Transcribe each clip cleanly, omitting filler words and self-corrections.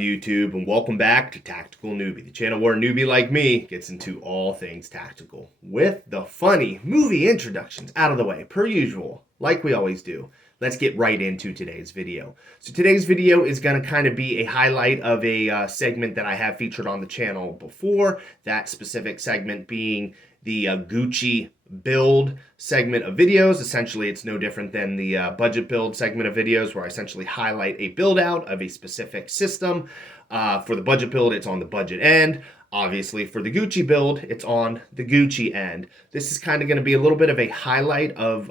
YouTube, and welcome back to Tactical Newbie, the channel where a newbie like me gets into all things tactical. With the funny movie introductions out of the way, per usual, like we always do, let's get right into today's video. So today's video is going to kind of be a highlight of a segment that I have featured on the channel before, that specific segment being the Gucci build segment of videos. Essentially, it's no different than the budget build segment of videos, where I essentially highlight a build out of a specific system. For the budget build, it's on the budget end. Obviously, for the Gucci build, it's on the Gucci end. This is kind of going to be a little bit of a highlight of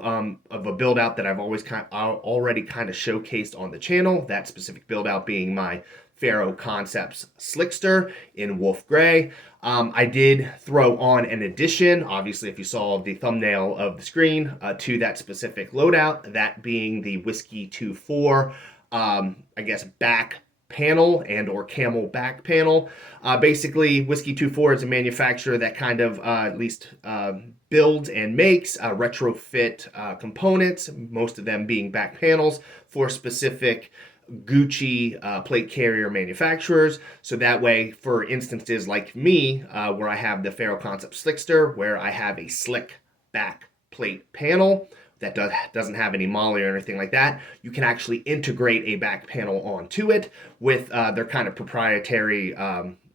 a build out that I've already kind of showcased on the channel. That specific build out being my Ferro Concepts Slickster in Wolf Gray. I did throw on an addition, obviously if you saw the thumbnail of the screen, to that specific loadout, that being the Whisker 2 4, I guess back panel and or camel back panel. Basically, Whisker 2 4 is a manufacturer that kind of at least builds and makes retrofit components, most of them being back panels for specific Gucci plate carrier manufacturers. So that way, for instances like me, where I have the Ferro Concepts Slickster, where I have a slick back plate panel that doesn't have any moly or anything like that, you can actually integrate a back panel onto it with their kind of proprietary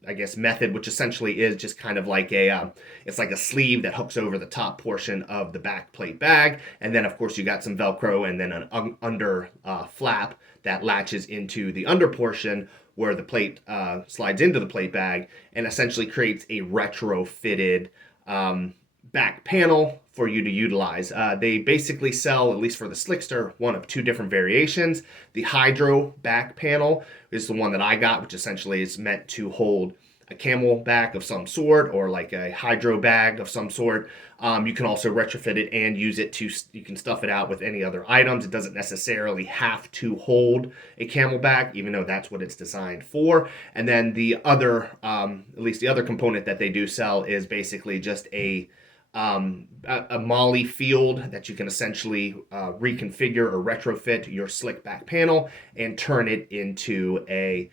I guess method, which essentially is just kind of like it's like a sleeve that hooks over the top portion of the back plate bag, and then of course you got some Velcro and then an under flap that latches into the under portion where the plate slides into the plate bag and essentially creates a retrofitted back panel for you to utilize. They basically sell, at least for the Slickster, one of two different variations. The Hydro back panel is the one that I got, which essentially is meant to hold a camel back of some sort or like a hydro bag of some sort. You can also retrofit it and use it to, you can stuff it out with any other items. It doesn't necessarily have to hold a camelback, even though that's what it's designed for. And then the other, at least the other component that they do sell is basically just a moly field that you can essentially reconfigure or retrofit your slick back panel and turn it into a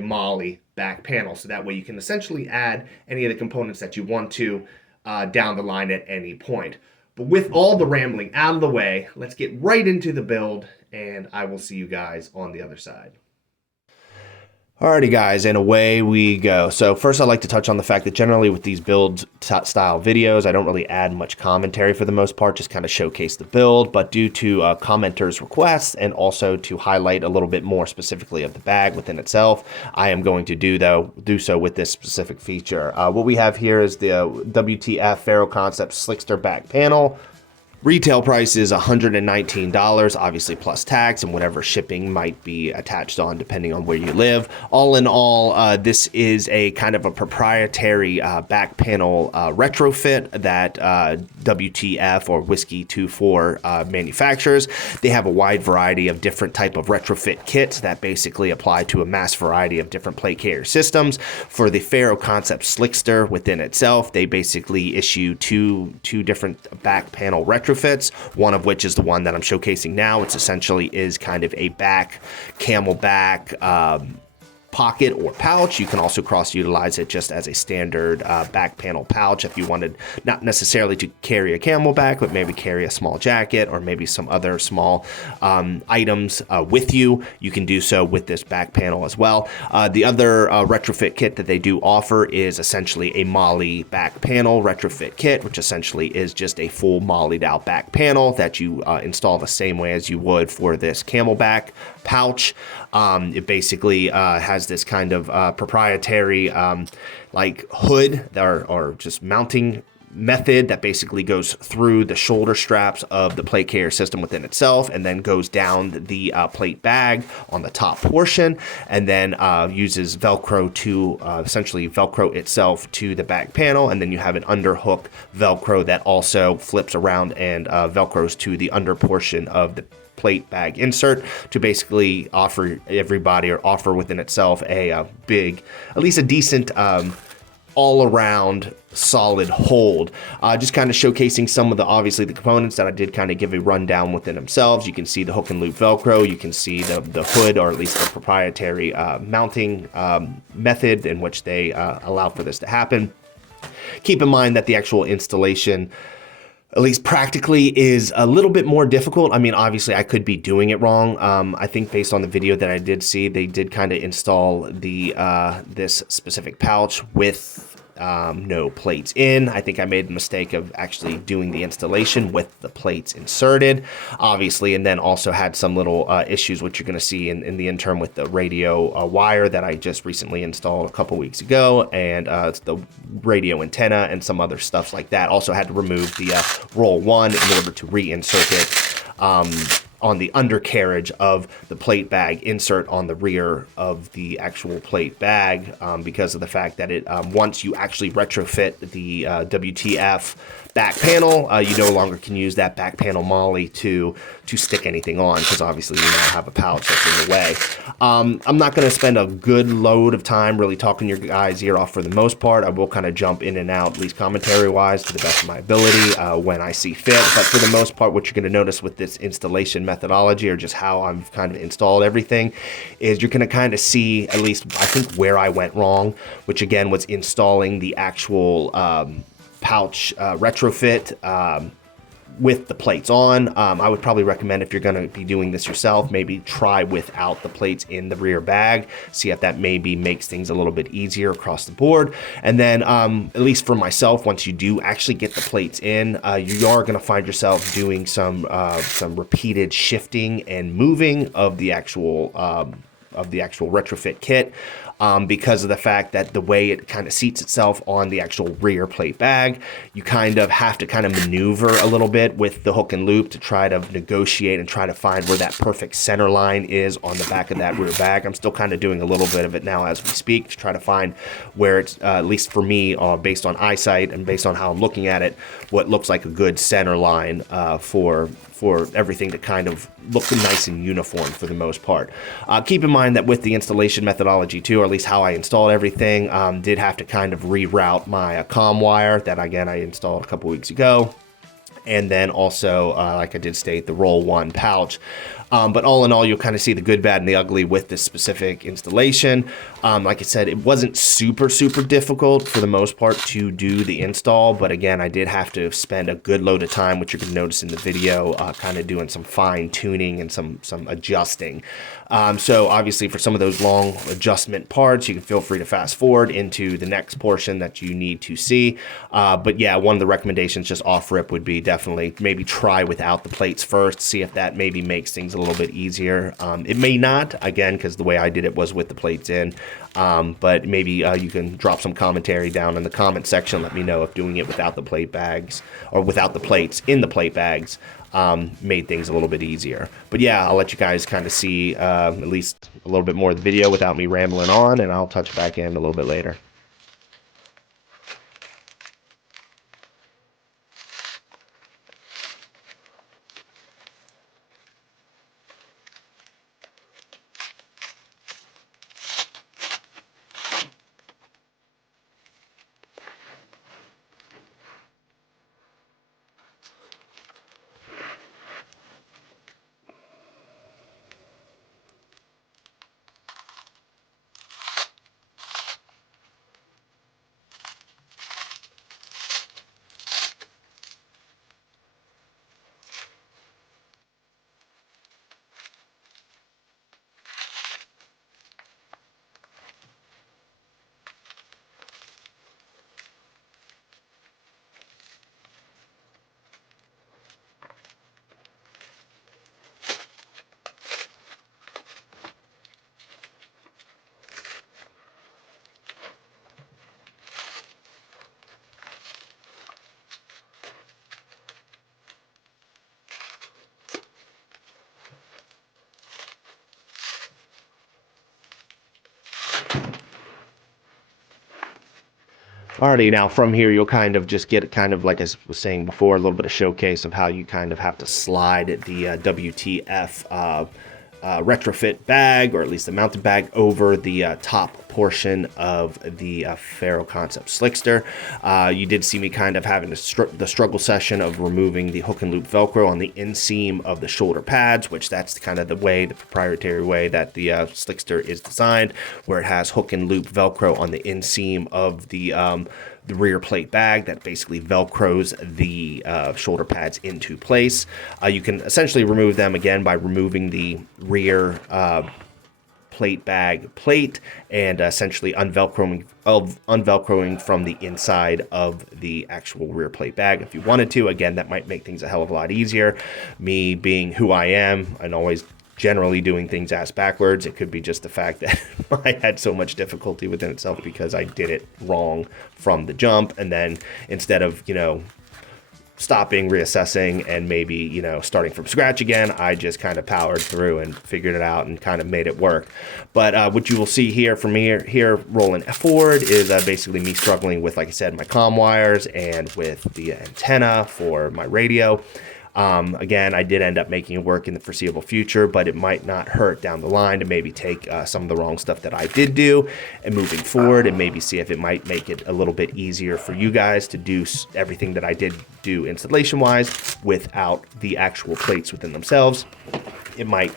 moly back panel. So that way you can essentially add any of the components that you want to down the line at any point. But with all the rambling out of the way, let's get right into the build, and I will see you guys on the other side. Alrighty guys, and away we go. So first I'd like to touch on the fact that generally with these build style videos, I don't really add much commentary for the most part, just kind of showcase the build, but due to commenters' requests and also to highlight a little bit more specifically of the bag within itself, I am going to do so with this specific feature. What we have here is the WTF Ferro Concepts Slickster back panel. Retail price is $119, obviously plus tax and whatever shipping might be attached on depending on where you live. All in all, this is a kind of a proprietary back panel retrofit that WTF or Whisker 2 4 manufactures. They have a wide variety of different type of retrofit kits that basically apply to a mass variety of different plate carrier systems. For the Ferro Concepts Slickster within itself, they basically issue two different back panel retrofits, one of which is the one that I'm showcasing now. It's essentially is kind of a back camelback pocket or pouch. You can also cross-utilize it just as a standard back panel pouch if you wanted not necessarily to carry a camelback, but maybe carry a small jacket or maybe some other small items with you. You can do so with this back panel as well. The other retrofit kit that they do offer is essentially a moly back panel retrofit kit, which essentially is just a full mollied out back panel that you install the same way as you would for this camelback pouch. It basically has this kind of proprietary like hood or just mounting method that basically goes through the shoulder straps of the plate carrier system within itself and then goes down the plate bag on the top portion and then uses Velcro to essentially Velcro itself to the back panel, and then you have an underhook Velcro that also flips around and Velcros to the under portion of the plate bag insert to basically offer everybody or offer within itself a big, at least a decent all around solid hold. Just kind of showcasing some of the, obviously the components that I did kind of give a rundown within themselves. You can see the hook and loop Velcro. You can see the hood, or at least the proprietary mounting method in which they allow for this to happen. Keep in mind that the actual installation, at least practically, is a little bit more difficult. I mean, obviously I could be doing it wrong. I think based on the video that I did see, they did kind of install the this specific pouch with no plates in. I think I made the mistake of actually doing the installation with the plates inserted, obviously, and then also had some little issues, which you're going to see in the interim with the radio wire that I just recently installed a couple weeks ago, and it's the radio antenna and some other stuff like that. Also had to remove the roll one in order to reinsert it on the undercarriage of the plate bag insert on the rear of the actual plate bag, because of the fact that it once you actually retrofit the WTF back panel, you no longer can use that back panel molly to stick anything on, because obviously you now have a pouch that's in the way. I'm not going to spend a good load of time really talking your guys' ear off for the most part. I will kind of jump in and out, at least commentary wise, to the best of my ability when I see fit. But for the most part, what you're going to notice with this installation methodology, or just how I've kind of installed everything, is you're going to kind of see, at least I think, where I went wrong, which again was installing the actual pouch retrofit with the plates on. I would probably recommend, if you're going to be doing this yourself, maybe try without the plates in the rear bag, see if that maybe makes things a little bit easier across the board. And then at least for myself, once you do actually get the plates in, you are going to find yourself doing some repeated shifting and moving of the actual retrofit kit, because of the fact that the way it kind of seats itself on the actual rear plate bag, you kind of have to kind of maneuver a little bit with the hook and loop to try to negotiate and try to find where that perfect center line is on the back of that rear bag. I'm still kind of doing a little bit of it now as we speak to try to find where it's, at least for me, based on eyesight and based on how I'm looking at it, what looks like a good center line for everything to kind of look nice and uniform for the most part. Keep in mind that with the installation methodology too, or at least how I installed everything, did have to kind of reroute my comm wire that, again, I installed a couple weeks ago. And then also, like I did state, the roll one pouch. But all in all, you'll kind of see the good, bad, and the ugly with this specific installation. Like I said, it wasn't super difficult for the most part to do the install. But again, I did have to spend a good load of time, which you can notice in the video, kind of doing some fine tuning and some adjusting. So obviously for some of those long adjustment parts, you can feel free to fast forward into the next portion that you need to see. But yeah, one of the recommendations just off rip would be definitely maybe try without the plates first, see if that maybe makes things a little bit easier. It may not, again, because the way I did it was with the plates in. But maybe you can drop some commentary down in the comment section. Let me know if doing it without the plate bags, or without the plates in the plate bags, made things a little bit easier. But yeah, I'll let you guys kind of see at least a little bit more of the video without me rambling on, and I'll touch back in a little bit later. Alrighty, now from here you'll kind of just get kind of, like I was saying before, a little bit of showcase of how you kind of have to slide the WTF retrofit bag, or at least the mounted bag, over the top portion of the Ferro Concepts Slickster. You did see me kind of having the struggle session of removing the hook and loop Velcro on the inseam of the shoulder pads, which that's kind of the proprietary way that the Slickster is designed, where it has hook and loop Velcro on the inseam of the rear plate bag that basically velcros the shoulder pads into place. You can essentially remove them again by removing the rear plate bag plate and essentially unvelcroing from the inside of the actual rear plate bag if you wanted to. Again, that might make things a hell of a lot easier. Me being who I am and always generally doing things ass backwards, it could be just the fact that I had so much difficulty within itself because I did it wrong from the jump, and then instead of, stopping, reassessing, and maybe, starting from scratch again, I just kind of powered through and figured it out and kind of made it work. But what you will see here from here rolling forward is basically me struggling with, like I said, my comm wires and with the antenna for my radio. Again, I did end up making it work in the foreseeable future, but it might not hurt down the line to maybe take some of the wrong stuff that I did do and moving forward, and maybe see if it might make it a little bit easier for you guys to do everything that I did do installation-wise without the actual plates within themselves. It might,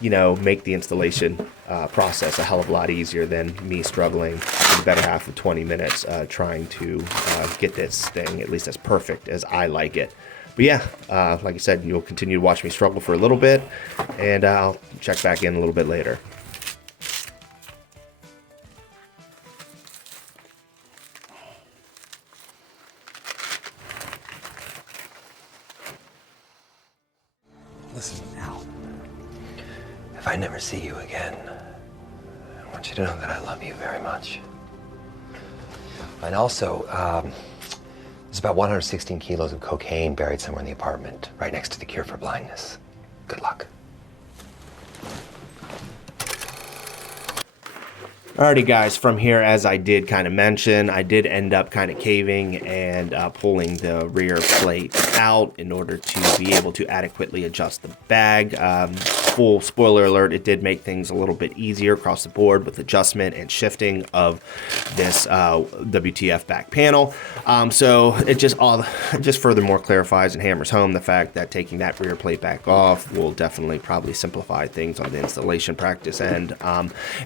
make the installation process a hell of a lot easier than me struggling for the better half of 20 minutes trying to get this thing at least as perfect as I like it. But yeah, like I said, you'll continue to watch me struggle for a little bit, and I'll check back in a little bit later. Listen now. If I never see you again, I want you to know that I love you very much. And also, there's about 116 kilos of cocaine buried somewhere in the apartment, right next to the cure for blindness. Good luck. Alrighty guys, from here, as I did kind of mention, I did end up kind of caving and pulling the rear plate out in order to be able to adequately adjust the bag. Full spoiler alert, it did make things a little bit easier across the board with adjustment and shifting of this WTF back panel. So it just furthermore clarifies and hammers home the fact that taking that rear plate back off will definitely probably simplify things on the installation practice end.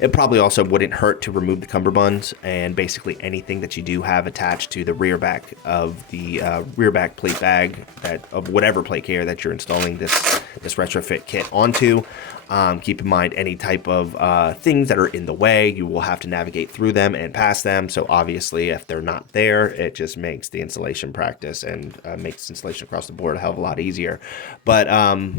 It probably also wouldn't hurt to remove the cummerbunds and basically anything that you do have attached to the rear back of the rear back plate bag of whatever plate carrier that you're installing this retrofit kit onto. Keep in mind any type of things that are in the way, you will have to navigate through them and past them. So obviously if they're not there, it just makes the installation practice and makes installation across the board a hell of a lot easier. But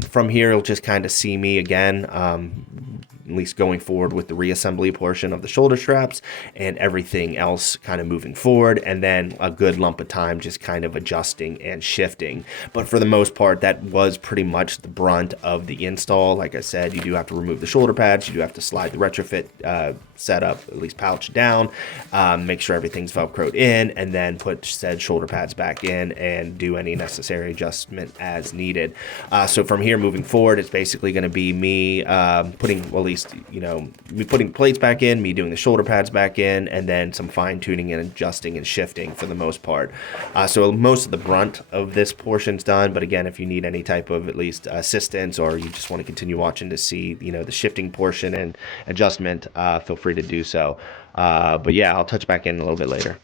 from here, you'll just kind of see me again, at least going forward with the reassembly portion of the shoulder straps and everything else kind of moving forward, and then a good lump of time just kind of adjusting and shifting. But for the most part, that was pretty much the brunt of the install. Like I said, you do have to remove the shoulder pads, you do have to slide the retrofit setup, at least pouch down, make sure everything's velcroed in, and then put said shoulder pads back in and do any necessary adjustment as needed. So from here moving forward, it's basically going to be me putting, well, at least, me putting plates back in, me doing the shoulder pads back in, and then some fine tuning and adjusting and shifting for the most part. So most of the brunt of this portion's done, but again, if you need any type of at least assistance, or you just want to continue watching to see, the shifting portion and adjustment, feel free to do so. But yeah, I'll touch back in a little bit later.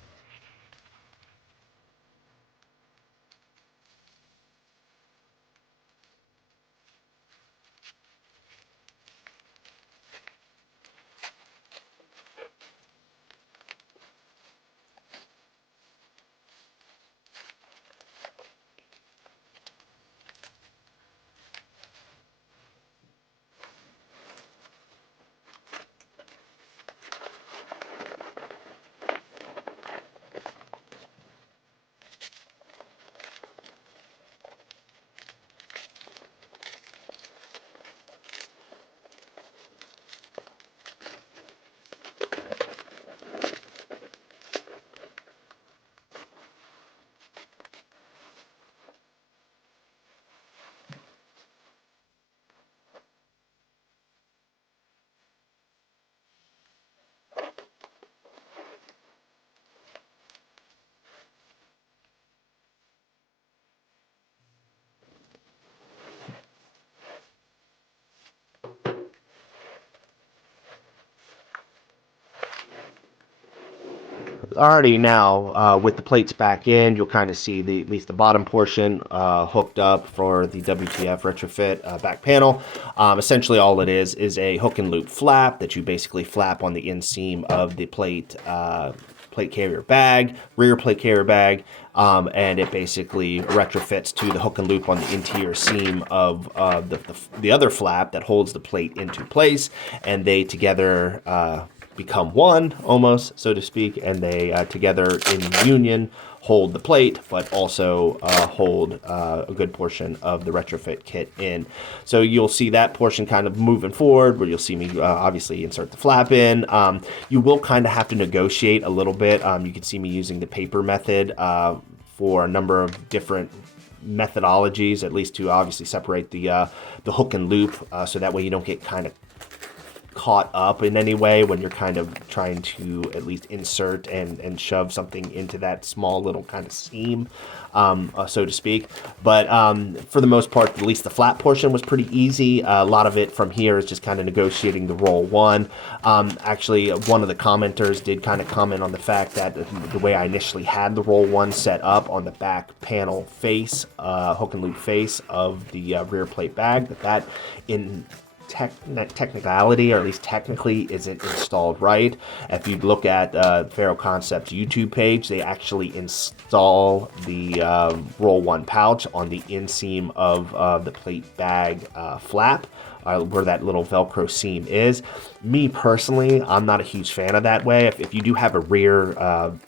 already now, with the plates back in, you'll kind of see at least the bottom portion hooked up for the WTF retrofit back panel. Essentially all it is a hook and loop flap that you basically flap on the inseam of the plate carrier bag, rear plate carrier bag, and it basically retrofits to the hook and loop on the interior seam of the other flap that holds the plate into place, and they together become one, almost, so to speak, and they together in union hold the plate, but also hold a good portion of the retrofit kit in. So you'll see that portion kind of moving forward, where you'll see me obviously insert the flap in. You will kind of have to negotiate a little bit. You can see me using the paper method for a number of different methodologies, at least to obviously separate the hook and loop, so that way you don't get kind of caught up in any way when you're kind of trying to at least insert and shove something into that small little kind of seam, so to speak. But for the most part, at least the flat portion was pretty easy. A lot of it from here is just kind of negotiating the roll one. Actually, one of the commenters did kind of comment on the fact that the way I initially had the roll one set up on the back panel face, hook and loop face of the rear plate bag, that in technicality, or at least technically, isn't installed right. If you look at Ferro Concepts YouTube page, they actually install the roll one pouch on the inseam of the plate bag flap, where that little Velcro seam is. Me personally, I'm not a huge fan of that way. If you do have a rear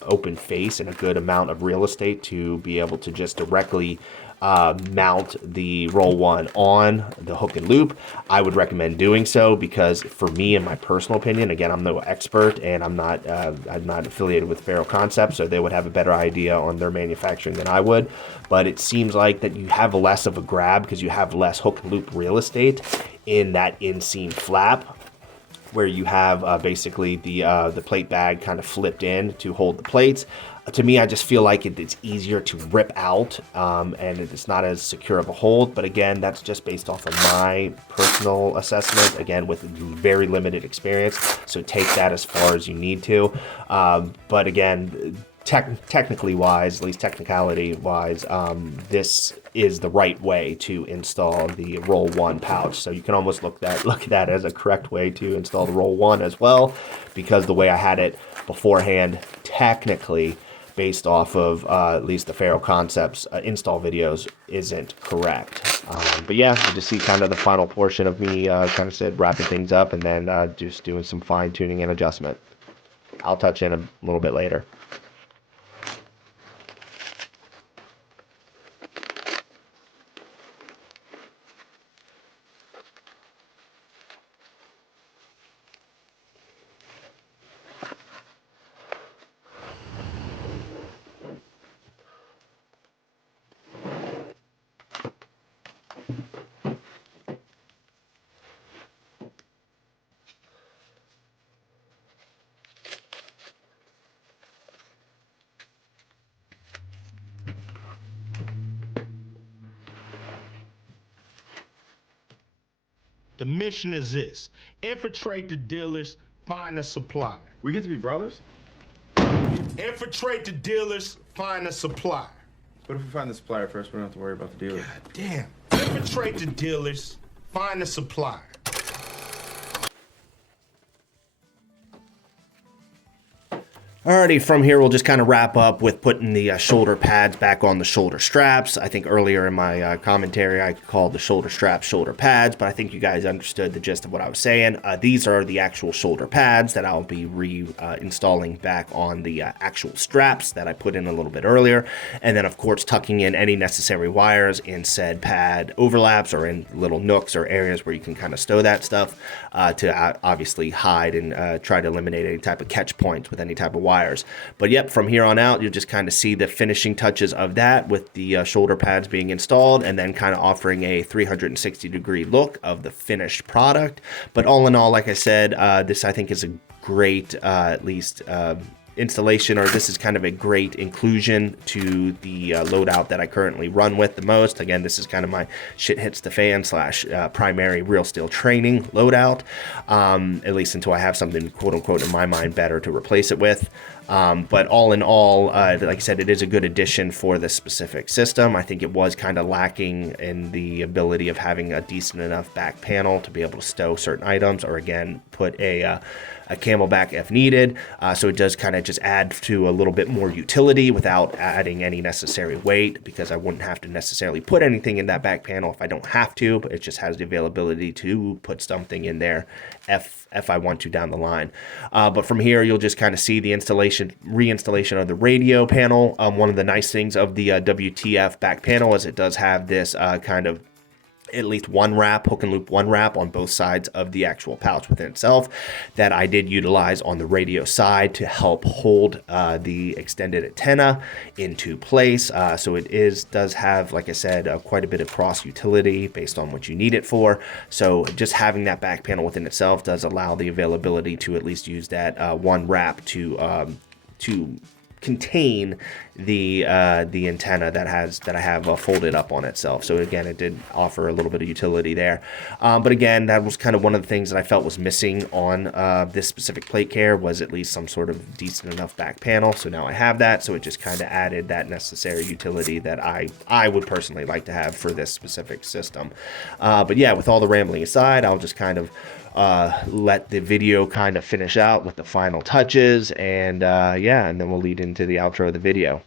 open face and a good amount of real estate to be able to just directly mount the roll one on the hook and loop, I would recommend doing so, because for me, in my personal opinion, again, I'm no expert and I'm not affiliated with Ferro Concepts, so they would have a better idea on their manufacturing than I would. But it seems like that you have less of a grab because you have less hook and loop real estate in that inseam flap, where you have basically the plate bag kind of flipped in to hold the plates. To me, I just feel like it's easier to rip out, and it's not as secure of a hold. But again, that's just based off of my personal assessment, again, with very limited experience. So take that as far as you need to. But again, technically wise, at least technicality wise, this is the right way to install the roll one pouch. So you can almost look at that as a correct way to install the roll one as well, because the way I had it beforehand, technically, based off of at least the Ferro Concepts install videos, isn't correct. But yeah, you just see kind of the final portion of me kind of said wrapping things up, and then just doing some fine tuning and adjustment. I'll touch in a little bit later. The mission is this: infiltrate the dealers, find the supplier. We get to be brothers? Infiltrate the dealers, find the supplier. What if we find the supplier first? We don't have to worry about the dealer. God damn. Infiltrate the dealers, find the supplier. Alrighty, from here we'll just kind of wrap up with putting the shoulder pads back on the shoulder straps. I think earlier in my commentary I called the shoulder straps shoulder pads, but I think you guys understood the gist of what I was saying. These are the actual shoulder pads that I'll be reinstalling back on the actual straps that I put in a little bit earlier, and then of course tucking in any necessary wires in said pad overlaps or in little nooks or areas where you can kind of stow that stuff to obviously hide and try to eliminate any type of catch points with any type of wires. But yep, from here on out, you'll just kind of see the finishing touches of that with the shoulder pads being installed, and then kind of offering a 360-degree look of the finished product. But all in all, like I said, this I think is a great, at least installation, or this is kind of a great inclusion to the loadout that I currently run with the most. Again, this is kind of my shit hits the fan / primary real steel training loadout, at least until I have something quote unquote in my mind better to replace it with. But all in all, like I said, it is a good addition for this specific system. I think it was kind of lacking in the ability of having a decent enough back panel to be able to stow certain items, or again, put a camelback if needed. So it does kind of just add to a little bit more utility without adding any necessary weight, because I wouldn't have to necessarily put anything in that back panel if I don't have to, but it just has the availability to put something in there if I want to down the line. But from here, you'll just kind of see the reinstallation of the radio panel. One of the nice things of the WTF back panel is it does have this kind of at least one wrap, hook and loop one wrap on both sides of the actual pouch within itself that I did utilize on the radio side to help hold the extended antenna into place. So it does have, like I said, quite a bit of cross utility based on what you need it for. So just having that back panel within itself does allow the availability to at least use that one wrap to contain the antenna that I have folded up on itself. So again, it did offer a little bit of utility there. But again, that was kind of one of the things that I felt was missing on this specific plate care, was at least some sort of decent enough back panel. So now I have that. So it just kind of added that necessary utility that I would personally like to have for this specific system. But yeah, with all the rambling aside, I'll just kind of let the video kind of finish out with the final touches, and yeah, and then we'll lead into the outro of the video.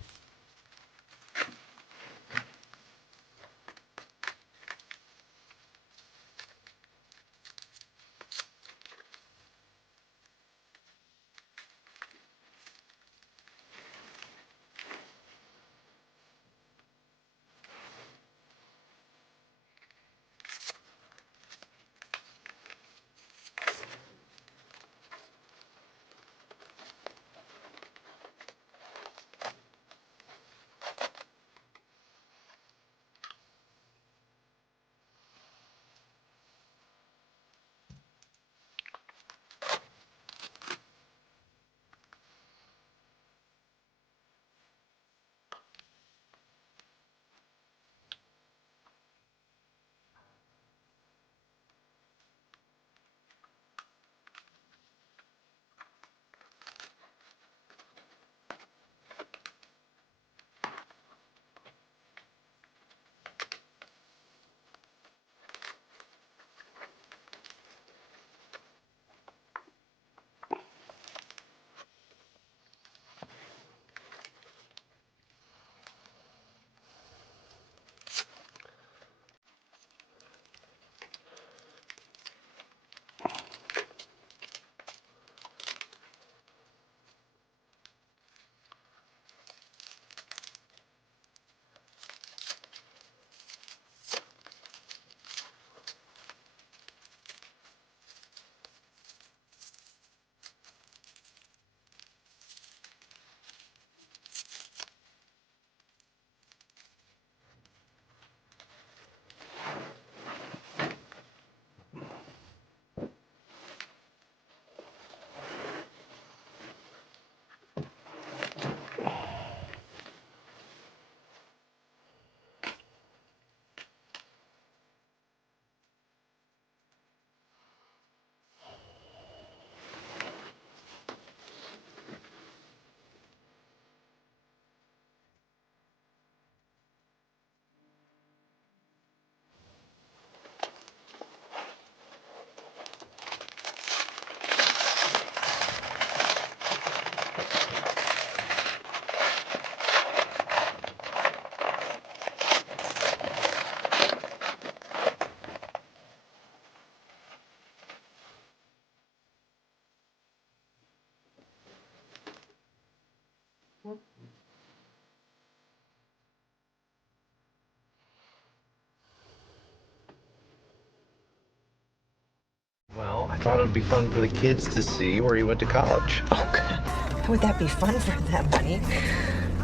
Well, I thought it would be fun for the kids to see where you went to college. Oh, how would that be fun for them, honey?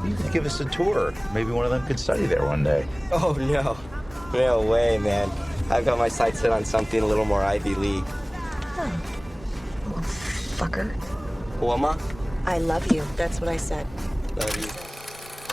You could give us a tour. Maybe one of them could study there one day. Oh, no. No way, man. I've got my sights set on something a little more Ivy League. Oh, little fucker. What, Ma? I love you. That's what I said. Love you.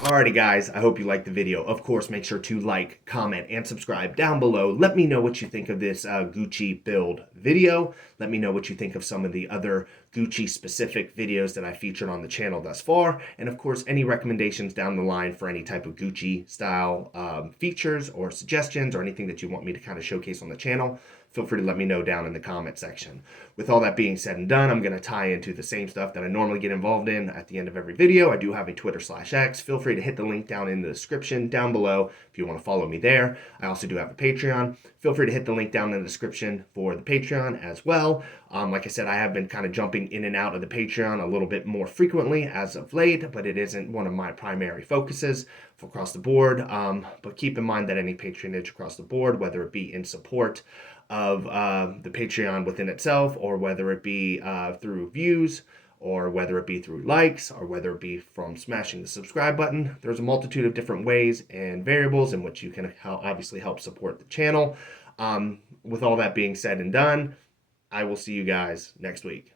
Alrighty guys, I hope you liked the video. Of course, make sure to like, comment, and subscribe down below. Let me know what you think of this Gucci build video. Let me know what you think of some of the other Gucci specific videos that I featured on the channel thus far. And of course, any recommendations down the line for any type of Gucci style features or suggestions or anything that you want me to kind of showcase on the channel, feel free to let me know down in the comment section. With all that being said and done, I'm going to tie into the same stuff that I normally get involved in at the end of every video. I do have a Twitter/X. Feel free to hit the link down in the description down below if you want to follow me there. I also do have a Patreon. Feel free to hit the link down in the description for the Patreon as well. Like I said, I have been kind of jumping in and out of the Patreon a little bit more frequently as of late, but it isn't one of my primary focuses across the board. But keep in mind that any patronage across the board, whether it be in support of the Patreon within itself, or whether it be through views, or whether it be through likes, or whether it be from smashing the subscribe button. There's a multitude of different ways and variables in which you can obviously help support the channel. With all that being said and done, I will see you guys next week.